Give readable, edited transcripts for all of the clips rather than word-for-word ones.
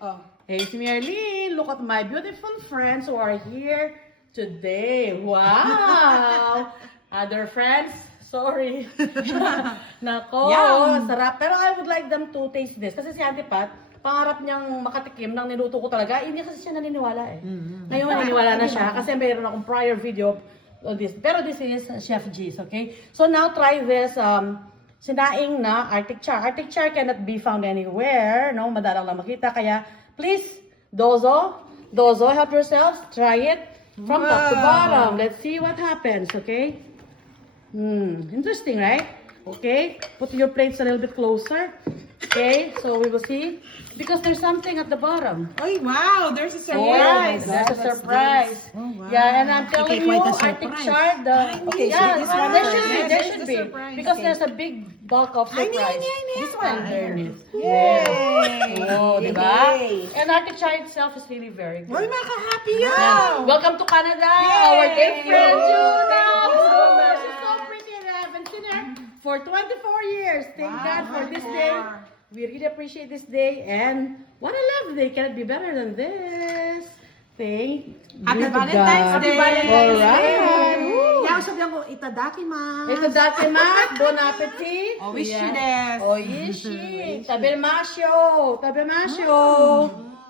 Oh. Hey, it's me, Arlene. Look at my beautiful friends who are here today. Wow! Other friends, sorry. Nako, Yum. sarap. Pero I would like them to taste this. Kasi si Auntie Pat, pangarap niyang makatikim ng niluto ko talaga. Hindi kasi siya naniniwala eh. Ngayon naniniwala na siya kasi mayroon akong prior video on this. Pero this is Chef G's, okay? So now try this sinaing na Arctic char. Arctic char cannot be found anywhere, no? Madalang lang makita. Kaya please, dozo, help yourselves. Try it from top to bottom. Let's see what happens, okay? Interesting, right? Okay, put your plates a little bit closer. Okay, so we will see. Because there's something at the bottom. Oy, wow! There's a Oh, surprise. there's a surprise. Oh, wow. Yeah, and I'm telling Okay, you, quite a Arctic surprise. char, Okay, so yeah, this one there first. should be, Yes, there this should is be. the surprise. Because Okay. there's a big bulk of Ay, surprise. this one. Underneath. Yay! Oh, di ba? Yay! And Arctic char itself is really very Uy, good. maka-happy Yeah. yan! Welcome to Canada, our dear friend Judah. She's so pretty and I haven't seen her for 24 years. Thank God for this day. We really appreciate this day and what a love day. Cannot be better than this. Thank Happy you to Valentine's God. Day! Alright. Woo. Yang sabihan ko, itadakimasu. Ito dati ma, bon appetit. Oh, wish you Yeah. desu. Oh, yishi. Tabemasyo. Tabemasyo.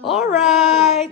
Alright.